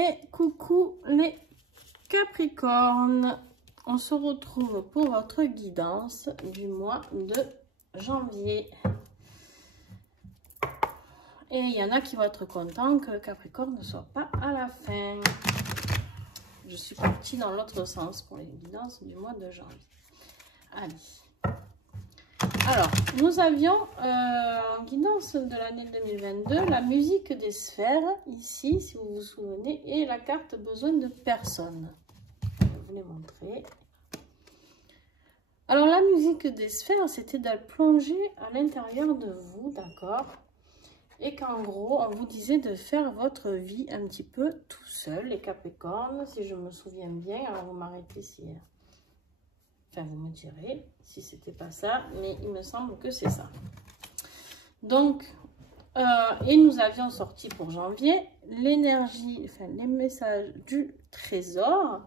Et coucou les Capricornes, on se retrouve pour votre guidance du mois de janvier. Et il y en a qui vont être contents que Capricorne ne soit pas à la fin. Je suis partie dans l'autre sens pour les guidances du mois de janvier. Allez. Alors, nous avions en guidance de l'année 2022 la musique des sphères, ici, si vous vous souvenez, et la carte besoin de personne. Je vais vous les montrer. Alors, la musique des sphères, c'était de plonger à l'intérieur de vous, d'accord? Et qu'en gros, on vous disait de faire votre vie un petit peu tout seul, les Capricornes, si je me souviens bien. Alors, vous m'arrêtez si... Enfin, vous me direz si c'était pas ça, mais il me semble que c'est ça. Donc, et nous avions sorti pour janvier l'énergie, enfin les messages du trésor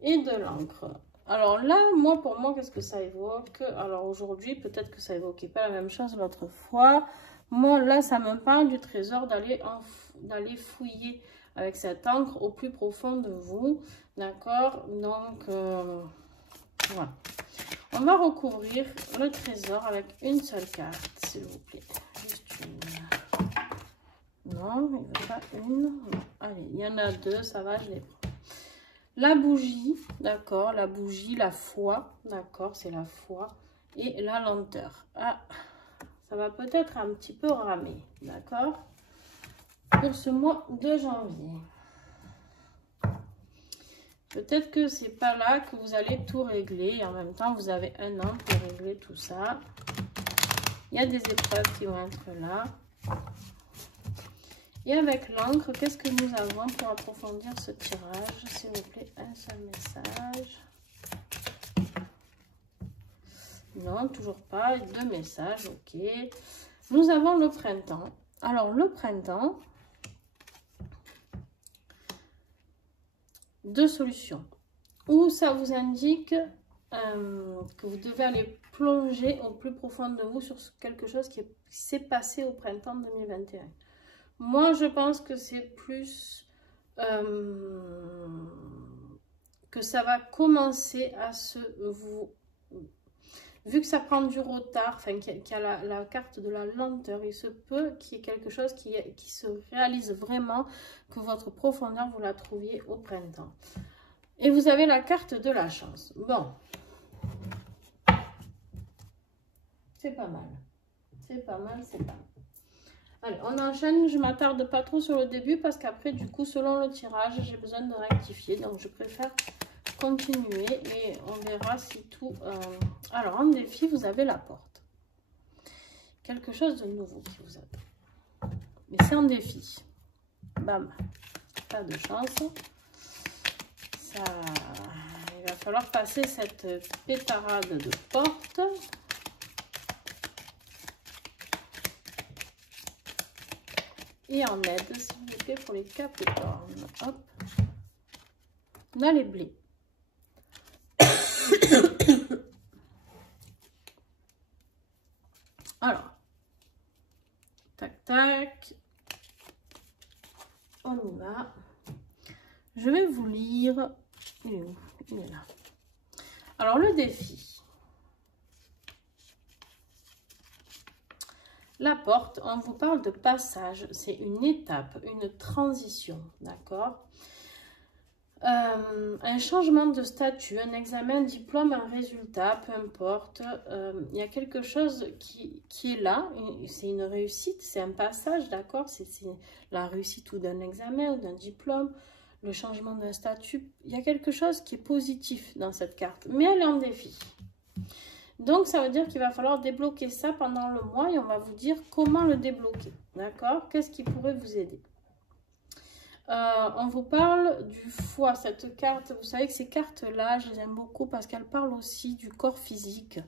et de l'encre. Alors là, moi, pour moi, qu'est-ce que ça évoque? Alors aujourd'hui, peut-être que ça évoquait pas la même chose l'autre fois. Moi, là, ça me parle du trésor, d'aller fouiller avec cette encre au plus profond de vous, d'accord? Donc... voilà. On va recouvrir le trésor avec une seule carte, s'il vous plaît. Juste une. Non, il ne veut pas une. Non. Allez, il y en a deux, ça va, je les prends. La bougie, d'accord. La bougie, la foi, d'accord, c'est la foi. Et la lenteur. Ah, ça va peut-être un petit peu ramer, d'accord, pour ce mois de janvier. Peut-être que c'est pas là que vous allez tout régler. Et en même temps, vous avez un an pour régler tout ça. Il y a des épreuves qui vont être là. Et avec l'encre, qu'est-ce que nous avons pour approfondir ce tirage? S'il vous plaît, un seul message. Non, toujours pas. Deux messages, ok. Nous avons le printemps. Alors, le printemps... deux solutions. Ou ça vous indique que vous devez aller plonger au plus profond de vous sur quelque chose qui s'est passé au printemps 2021. Moi, je pense que c'est plus que ça va commencer à se vous... Vu que ça prend du retard, enfin qu'il y a la carte de la lenteur, il se peut qu'il y ait quelque chose qui se réalise vraiment, que votre profondeur, vous la trouviez au printemps. Et vous avez la carte de la chance. Bon. C'est pas mal. C'est pas mal, c'est pas mal. Allez, on enchaîne. Je ne m'attarde pas trop sur le début parce qu'après, du coup, selon le tirage, j'ai besoin de rectifier. Donc, je préfère... continuer et on verra si tout... Alors, en défi, vous avez la porte. Quelque chose de nouveau qui vous attend. Mais c'est en défi. Bam. Pas de chance. Ça... Il va falloir passer cette pétarade de porte. Et en aide, s'il vous plaît, pour les Capricornes. Hop. On a les blés. Alors, tac, tac, on y va. Je vais vous lire. Il est où? Il est là. Alors, le défi. La porte, on vous parle de passage. C'est une étape, une transition, d'accord? Un changement de statut, un examen, un diplôme, un résultat, peu importe. Il y a quelque chose qui est là, c'est une réussite, c'est un passage, d'accord? C'est la réussite ou d'un examen ou d'un diplôme, le changement d'un statut. Il y a quelque chose qui est positif dans cette carte, mais elle est en défi. Donc, ça veut dire qu'il va falloir débloquer ça pendant le mois et on va vous dire comment le débloquer, d'accord? Qu'est-ce qui pourrait vous aider? On vous parle du foie, cette carte, vous savez que ces cartes-là, je les aime beaucoup parce qu'elles parlent aussi du corps physique.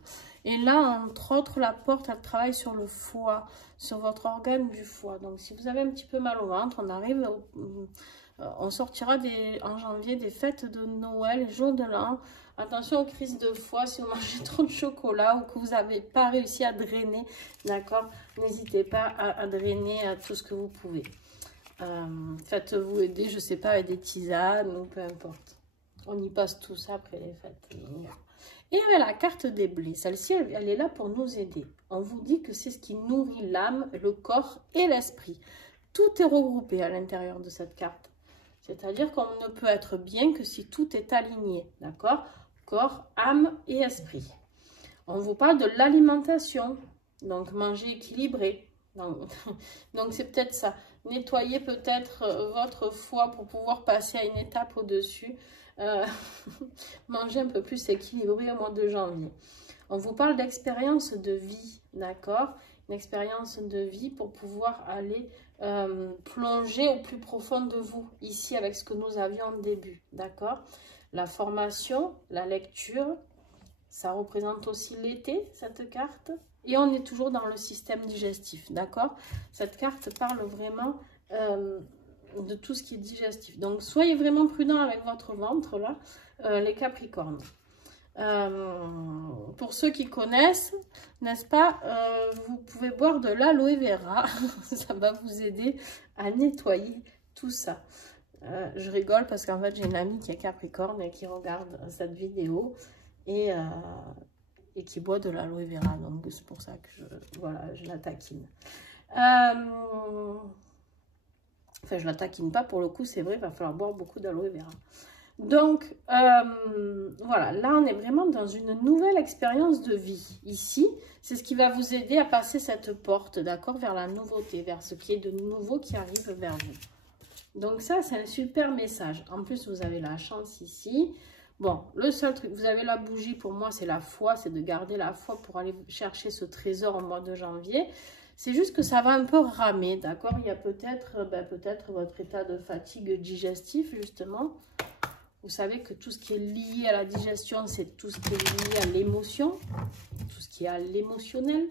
Et là, entre autres, la porte, elle travaille sur le foie, sur votre organe du foie. Donc, si vous avez un petit peu mal au ventre, on sortira en janvier des fêtes de Noël, les jours de l'an. Attention aux crises de foie si vous mangez trop de chocolat ou que vous n'avez pas réussi à drainer, d'accord? N'hésitez pas à drainer tout ce que vous pouvez. Faites-vous aider, je sais pas, avec des tisanes ou peu importe. On y passe tout ça après les fêtes. Et avec la carte des blés, celle-ci, elle est là pour nous aider. On vous dit que c'est ce qui nourrit l'âme, le corps et l'esprit. Tout est regroupé à l'intérieur de cette carte. C'est-à-dire qu'on ne peut être bien que si tout est aligné, d'accord? Corps, âme et esprit. On vous parle de l'alimentation, donc manger équilibré. Donc c'est peut-être ça. Nettoyer peut-être votre foie pour pouvoir passer à une étape au-dessus. Manger un peu plus équilibré au mois de janvier. On vous parle d'expérience de vie, d'accord? Une expérience de vie pour pouvoir aller plonger au plus profond de vous, ici avec ce que nous avions au début, d'accord? La formation, la lecture, ça représente aussi l'été, cette carte. Et on est toujours dans le système digestif, d'accord? Cette carte parle vraiment de tout ce qui est digestif. Donc, soyez vraiment prudents avec votre ventre, là, les Capricornes. Pour ceux qui connaissent, n'est-ce pas, vous pouvez boire de l'aloe vera. Ça va vous aider à nettoyer tout ça. Je rigole parce qu'en fait, j'ai une amie qui est Capricorne et qui regarde cette vidéo et qui boit de l'aloe vera. Donc, c'est pour ça que je la taquine. Enfin, je la taquine pas pour le coup, c'est vrai, il va falloir boire beaucoup d'aloe vera. Donc, voilà, là, on est vraiment dans une nouvelle expérience de vie. Ici, c'est ce qui va vous aider à passer cette porte, d'accord, vers la nouveauté, vers ce qui est de nouveau qui arrive vers vous. Donc ça, c'est un super message. En plus, vous avez la chance ici. Bon, le seul truc, vous avez la bougie, pour moi, c'est la foi, c'est de garder la foi pour aller chercher ce trésor au mois de janvier. C'est juste que ça va un peu ramer, d'accord? Il y a peut-être votre état de fatigue digestif, justement. Vous savez que tout ce qui est lié à la digestion, c'est tout ce qui est lié à l'émotion, tout ce qui est à l'émotionnel.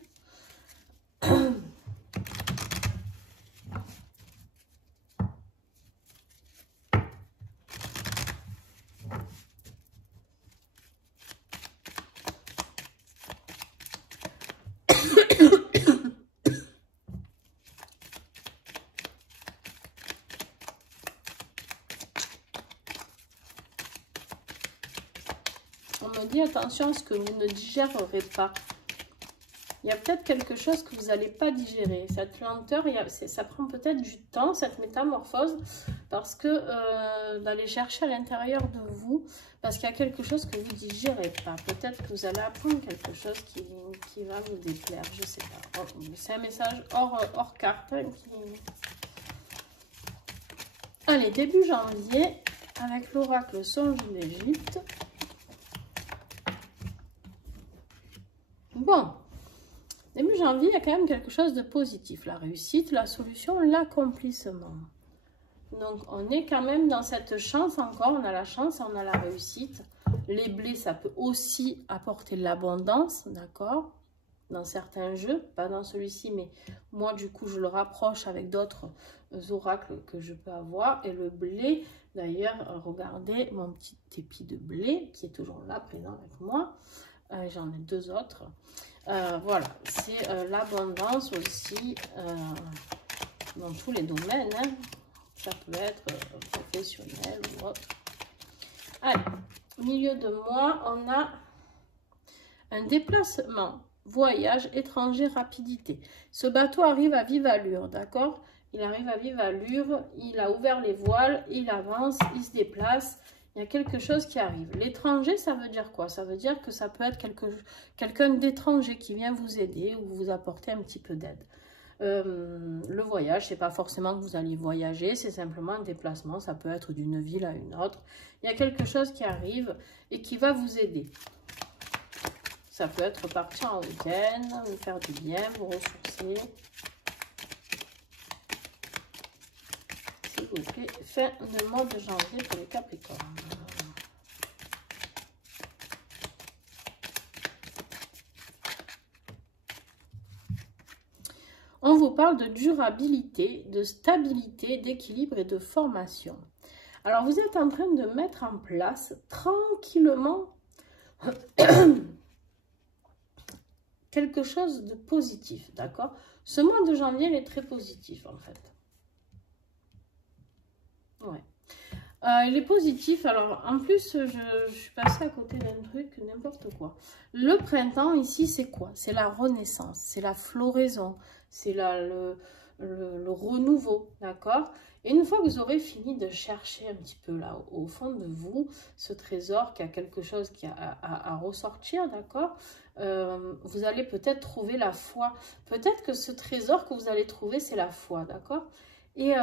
On me dit attention à ce que vous ne digérerez pas. Il y a peut-être quelque chose que vous n'allez pas digérer. Cette lenteur, ça prend peut-être du temps, cette métamorphose, parce que d'aller chercher à l'intérieur de vous, parce qu'il y a quelque chose que vous ne digérez pas. Peut-être que vous allez apprendre quelque chose qui va vous déplaire, je ne sais pas. C'est un message hors carte. Allez, début janvier, avec l'oracle Songe d'Égypte. Bon, début janvier, il y a quand même quelque chose de positif. La réussite, la solution, l'accomplissement. Donc, on est quand même dans cette chance encore. On a la chance, on a la réussite. Les blés, ça peut aussi apporter de l'abondance, d'accord? Dans certains jeux, pas dans celui-ci, mais moi, du coup, je le rapproche avec d'autres oracles que je peux avoir. Et le blé, d'ailleurs, regardez mon petit épi de blé qui est toujours là, présent avec moi. J'en ai deux autres. Voilà, c'est l'abondance aussi dans tous les domaines. Hein. Ça peut être professionnel ou autre. Allez, au milieu de moi, on a un déplacement, voyage, étranger, rapidité. Ce bateau arrive à vive allure, d'accord? Il arrive à vive allure, il a ouvert les voiles, il avance, il se déplace. Il y a quelque chose qui arrive. L'étranger, ça veut dire quoi? Ça veut dire que ça peut être quelqu'un d'étranger qui vient vous aider ou vous apporter un petit peu d'aide. Le voyage, c'est pas forcément que vous allez voyager, c'est simplement un déplacement. Ça peut être d'une ville à une autre. Il y a quelque chose qui arrive et qui va vous aider. Ça peut être partir en week-end, vous faire du bien, vous ressourcer. S'il vous plaît, fin de mois de janvier pour les Capricornes. On vous parle de durabilité, de stabilité, d'équilibre et de formation. Alors, vous êtes en train de mettre en place tranquillement quelque chose de positif, d'accord? Ce mois de janvier, il est très positif, en fait. Il est positif. Alors, en plus, je suis passée à côté d'un truc, n'importe quoi. Le printemps, ici, c'est quoi? C'est la renaissance, c'est la floraison, c'est le renouveau, d'accord? Et une fois que vous aurez fini de chercher un petit peu là, au fond de vous, ce trésor qui a quelque chose qui a à ressortir, d'accord? Vous allez peut-être trouver la foi. Peut-être que ce trésor que vous allez trouver, c'est la foi, d'accord? Et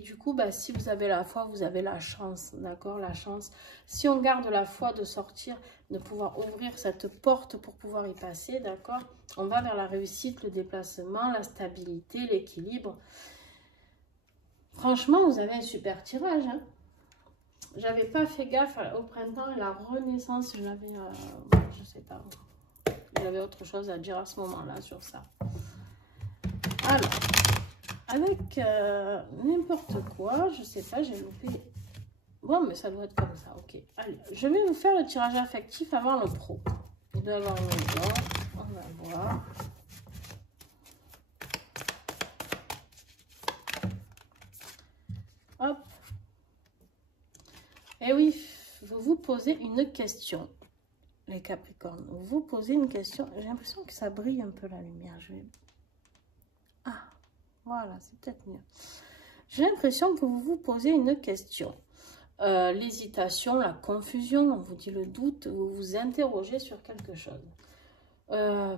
du coup, bah, si vous avez la foi, vous avez la chance, d'accord? La chance. Si on garde la foi de sortir, de pouvoir ouvrir cette porte pour pouvoir y passer, d'accord? On va vers la réussite, le déplacement, la stabilité, l'équilibre. Franchement, vous avez un super tirage, hein? J'avais pas fait gaffe au printemps et la renaissance. J'avais, je sais pas, j'avais autre chose à dire à ce moment-là sur ça. Alors. Avec n'importe quoi, je sais pas, j'ai loupé. Bon, mais ça doit être comme ça, ok. Allez, je vais vous faire le tirage affectif avant le pro. Il doit y avoir une maison, on va voir. Hop. Et oui, vous vous posez une question, les Capricornes. Vous vous posez une question. J'ai l'impression que ça brille un peu la lumière. Je vais... Ah. Voilà, c'est peut-être mieux. J'ai l'impression que vous vous posez une question. L'hésitation, la confusion, on vous dit le doute, vous vous interrogez sur quelque chose.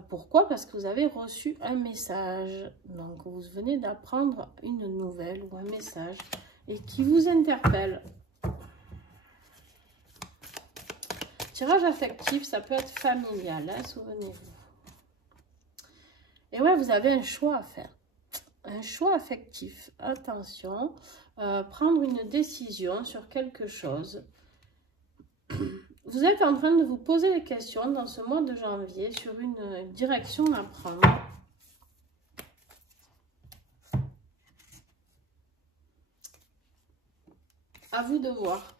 Pourquoi? Parce que vous avez reçu un message. Donc, vous venez d'apprendre une nouvelle ou un message et qui vous interpelle. Tirage affectif, ça peut être familial, hein, souvenez-vous. Et ouais, vous avez un choix à faire. Un choix affectif, attention, prendre une décision sur quelque chose. Vous êtes en train de vous poser des questions dans ce mois de janvier sur une direction à prendre. À vous de voir.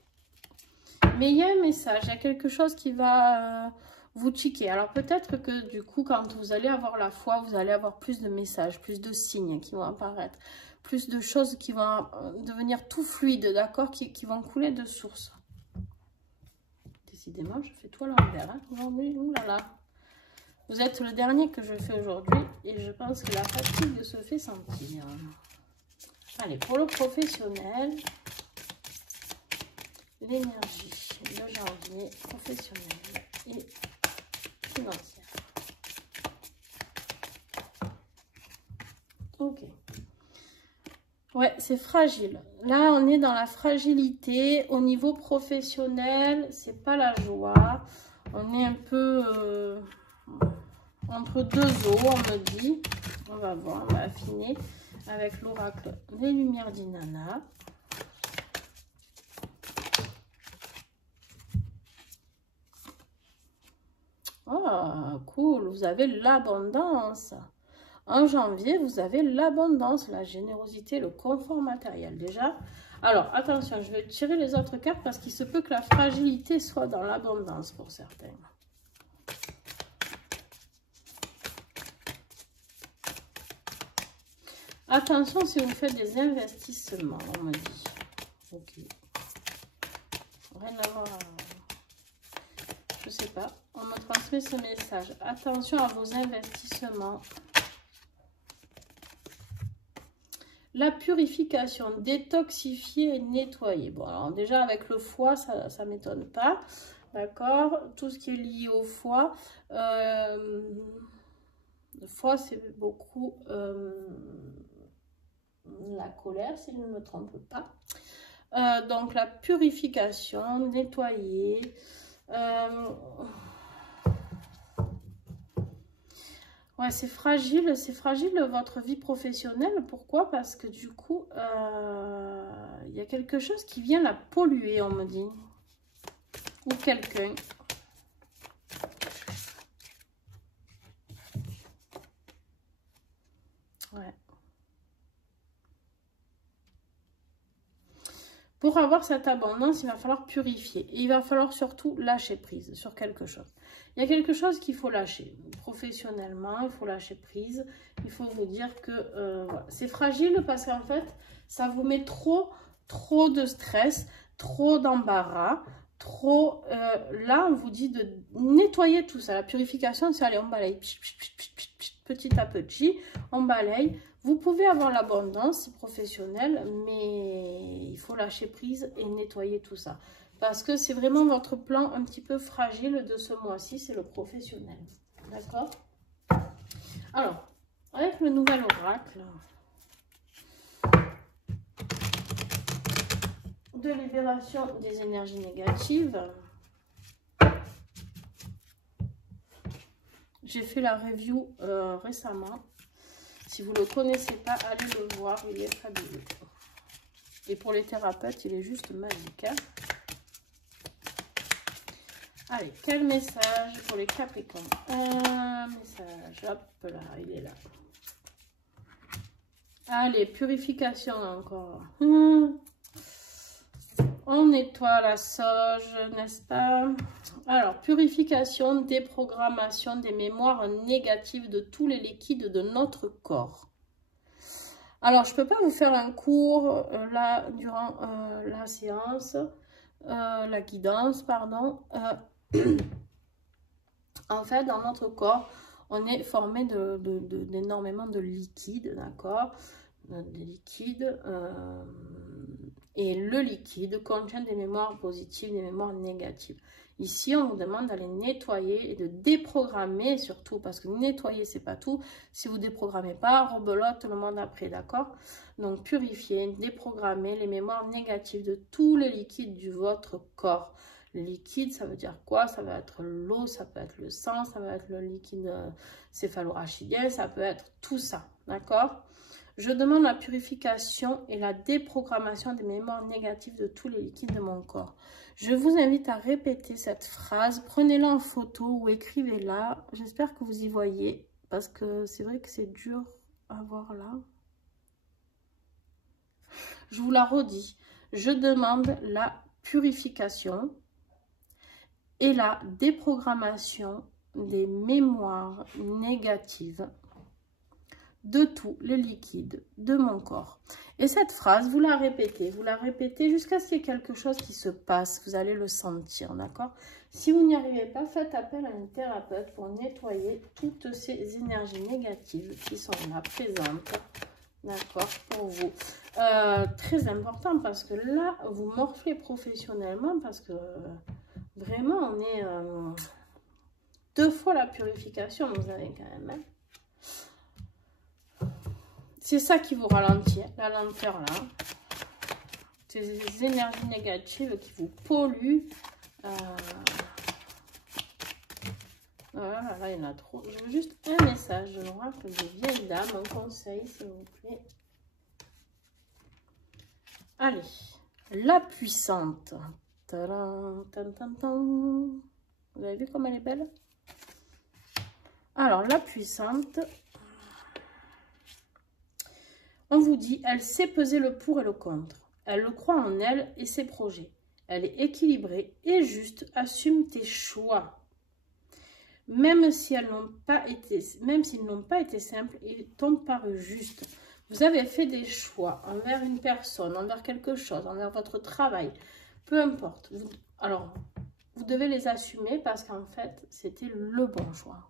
Mais il y a un message, il y a quelque chose qui va... vous tiquer. Alors peut-être que du coup, quand vous allez avoir la foi, vous allez avoir plus de messages, plus de signes qui vont apparaître, plus de choses qui vont devenir tout fluide, d'accord, qui vont couler de source. Décidément, je fais tout à l'envers, hein, aujourd'hui. Oulala. Vous êtes le dernier que je fais aujourd'hui et je pense que la fatigue se fait sentir. Allez, pour le professionnel, l'énergie de janvier, professionnel et financière. Ok. Ouais, c'est fragile. Là, on est dans la fragilité. Au niveau professionnel, c'est pas la joie. On est un peu entre deux eaux, on me dit. On va voir, on va affiner avec l'oracle des Lumières d'Inanna. Oh, cool, vous avez l'abondance. En janvier, vous avez l'abondance, la générosité, le confort matériel déjà. Alors, attention, je vais tirer les autres cartes parce qu'il se peut que la fragilité soit dans l'abondance pour certains. Attention si vous faites des investissements, on me dit. Ok. Rien à voir. Je sais pas. On me transmet ce message. Attention à vos investissements. La purification, détoxifier et nettoyer. Bon, alors déjà avec le foie, ça ne m'étonne pas. D'accord? Tout ce qui est lié au foie. Le foie, c'est beaucoup la colère, si je ne me trompe pas. Donc la purification, nettoyer. Ouais, c'est fragile votre vie professionnelle. Pourquoi? Parce que du coup, il y a quelque chose qui vient la polluer, on me dit. Ou quelqu'un. Ouais. Pour avoir cette abondance, il va falloir purifier. Et il va falloir surtout lâcher prise sur quelque chose. Il y a quelque chose qu'il faut lâcher. Professionnellement, il faut lâcher prise. Il faut vous dire que voilà. C'est fragile parce qu'en fait, ça vous met trop trop de stress, trop d'embarras, trop... là, on vous dit de nettoyer tout ça. La purification, c'est allez, on balaye petit à petit, on balaye. Vous pouvez avoir l'abondance, c'est professionnel, mais il faut lâcher prise et nettoyer tout ça. Parce que c'est vraiment votre plan un petit peu fragile de ce mois-ci, c'est le professionnel. D'accord? Alors, avec le nouvel oracle de libération des énergies négatives, j'ai fait la review récemment. Si vous ne le connaissez pas, allez le voir, il est fabuleux. Et pour les thérapeutes, il est juste magique. Hein? Allez, quel message pour les Capricornes? Un message, hop là, il est là. Allez, purification encore. On nettoie la sauge, n'est-ce pas? Alors, purification, déprogrammation des mémoires négatives de tous les liquides de notre corps. Alors, je ne peux pas vous faire un cours là durant la séance, la guidance, pardon. En fait, dans notre corps, on est formé d'énormément de liquides, d'accord? Des liquides. Et le liquide contient des mémoires positives, des mémoires négatives. Ici, on vous demande d'aller nettoyer et de déprogrammer surtout, parce que nettoyer, c'est pas tout. Si vous ne déprogrammez pas, rebelote le monde après, d'accord? Donc, purifier, déprogrammer les mémoires négatives de tous les liquides de votre corps. Le liquide, ça veut dire quoi? Ça va être l'eau, ça peut être le sang, ça va être le liquide céphalorachidien, ça peut être tout ça, d'accord? Je demande la purification et la déprogrammation des mémoires négatives de tous les liquides de mon corps. Je vous invite à répéter cette phrase. Prenez-la en photo ou écrivez-la. J'espère que vous y voyez parce que c'est vrai que c'est dur à voir là. Je vous la redis. Je demande la purification et la déprogrammation des mémoires négatives de tous les liquides de mon corps. Et cette phrase, vous la répétez jusqu'à ce qu'il y ait quelque chose qui se passe. Vous allez le sentir, d'accord? Si vous n'y arrivez pas, faites appel à une thérapeute pour nettoyer toutes ces énergies négatives qui sont là, présentes, d'accord, pour vous. Très important parce que là, vous morflez professionnellement parce que vraiment, on est 2 fois la purification, vous avez quand même, hein. C'est ça qui vous ralentit, la lenteur là. Ces énergies négatives qui vous polluent. Voilà, là il y en a trop. Je veux juste un message de l'oracle de vieille dame, un conseil s'il vous plaît. Allez, la puissante. Tadam, tam, tam, tam. Vous avez vu comme elle est belle? Alors, la puissante... On vous dit, elle sait peser le pour et le contre. Elle le croit en elle et ses projets. Elle est équilibrée et juste. Assume tes choix. Même s'ils n'ont pas été simples, ils t'ont paru justes. Vous avez fait des choix envers une personne, envers quelque chose, envers votre travail. Peu importe. Vous devez les assumer parce qu'en fait, c'était le bon choix.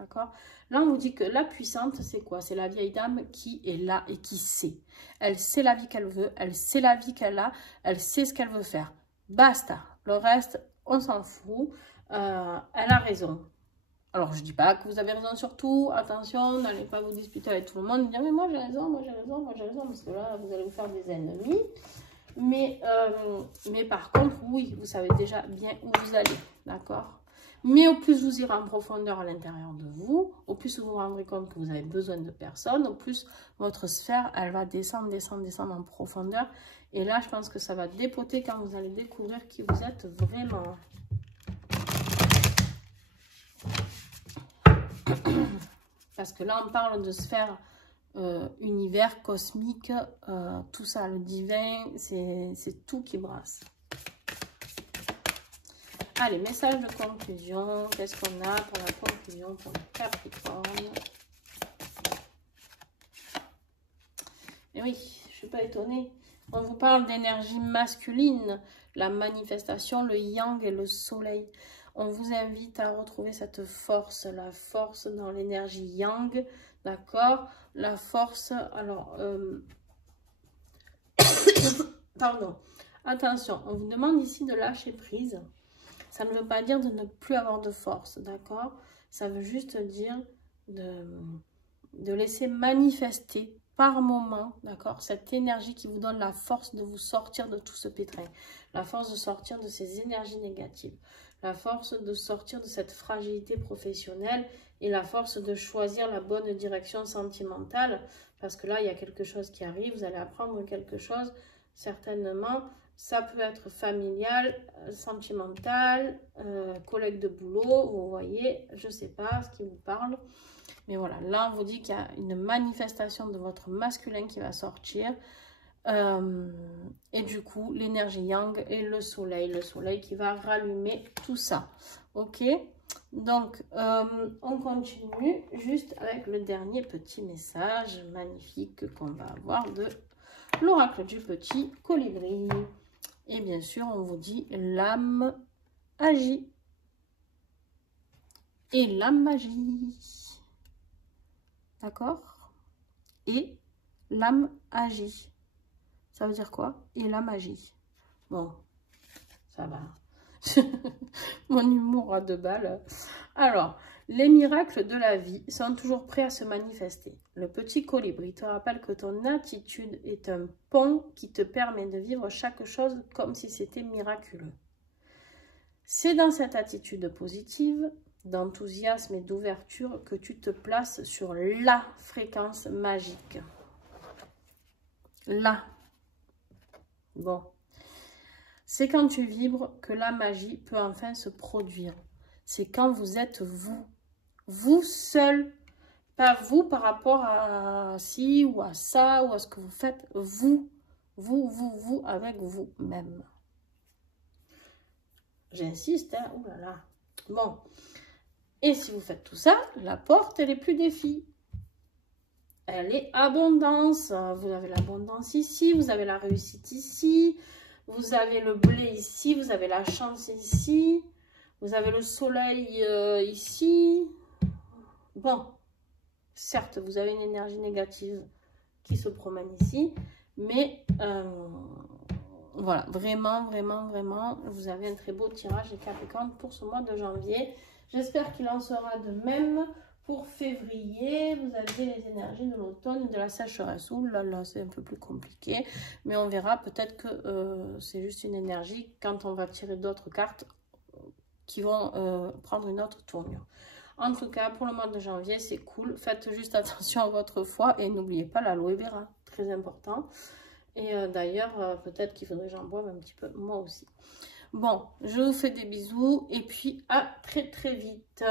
D'accord? Là, on vous dit que la puissante, c'est quoi? C'est la vieille dame qui est là et qui sait. Elle sait la vie qu'elle veut, elle sait la vie qu'elle a, elle sait ce qu'elle veut faire. Basta. Le reste, on s'en fout. Elle a raison. Alors, je ne dis pas que vous avez raison sur tout. Attention, n'allez pas vous disputer avec tout le monde. Dire, mais moi j'ai raison, moi j'ai raison, moi j'ai raison. Parce que là, vous allez vous faire des ennemis. Mais par contre, oui, vous savez déjà bien où vous allez. D'accord? Mais au plus vous irez en profondeur à l'intérieur de vous, au plus vous vous rendrez compte que vous avez besoin de personne, au plus votre sphère, elle va descendre, descendre, descendre en profondeur. Et là, je pense que ça va dépoter quand vous allez découvrir qui vous êtes vraiment. Parce que là, on parle de sphère univers, cosmique, tout ça, le divin, c'est tout qui brasse. Allez, message de conclusion. Qu'est-ce qu'on a pour la conclusion pour le Capricorne? Et oui, je ne suis pas étonnée. On vous parle d'énergie masculine, la manifestation, le yang et le soleil. On vous invite à retrouver cette force, la force dans l'énergie yang, d'accord? La force, alors, pardon, attention, on vous demande ici de lâcher prise. Ça ne veut pas dire de ne plus avoir de force, d'accord? Ça veut juste dire de laisser manifester par moment, d'accord, cette énergie qui vous donne la force de vous sortir de tout ce pétrin, la force de sortir de ces énergies négatives, la force de sortir de cette fragilité professionnelle et la force de choisir la bonne direction sentimentale, parce que là, il y a quelque chose qui arrive, vous allez apprendre quelque chose, certainement, ça peut être familial, sentimental, collègue de boulot, vous voyez, je ne sais pas ce qui vous parle. Mais voilà, là, on vous dit qu'il y a une manifestation de votre masculin qui va sortir. Et du coup, l'énergie yang et le soleil qui va rallumer tout ça. Ok? Donc, on continue juste avec le dernier petit message magnifique qu'on va avoir de l'oracle du petit colibri. Et bien sûr, on vous dit l'âme agit. Et la magie. D'accord? Et l'âme agit. Ça veut dire quoi? Et la magie. Bon, ça va. Mon humour à 2 balles. Alors, les miracles de la vie sont toujours prêts à se manifester. Le petit colibri te rappelle que ton attitude est un pont qui te permet de vivre chaque chose comme si c'était miraculeux. C'est dans cette attitude positive, d'enthousiasme et d'ouverture que tu te places sur la fréquence magique. Là. Bon. C'est quand tu vibres que la magie peut enfin se produire. C'est quand vous êtes vous. Vous seul. Pas vous par rapport à ci ou à ça ou à ce que vous faites. Vous. Vous avec vous-même. J'insiste, hein. Ouh là là. Bon. Et si vous faites tout ça, la porte, elle est plus défi. Elle est abondance. Vous avez l'abondance ici, vous avez la réussite ici, vous avez le blé ici, vous avez la chance ici, vous avez le soleil ici. Bon, certes, vous avez une énergie négative qui se promène ici, mais voilà, vraiment, vous avez un très beau tirage des Capricornes pour ce mois de janvier. J'espère qu'il en sera de même pour février. Vous avez les énergies de l'automne et de la sécheresse. Ouh là là, c'est un peu plus compliqué. Mais on verra, peut-être que c'est juste une énergie quand on va tirer d'autres cartes qui vont prendre une autre tournure. En tout cas, pour le mois de janvier, c'est cool. Faites juste attention à votre foi et n'oubliez pas l'aloe vera. Très important. Et d'ailleurs, peut-être qu'il faudrait que j'en boive un petit peu, moi aussi. Bon, je vous fais des bisous et puis à très vite.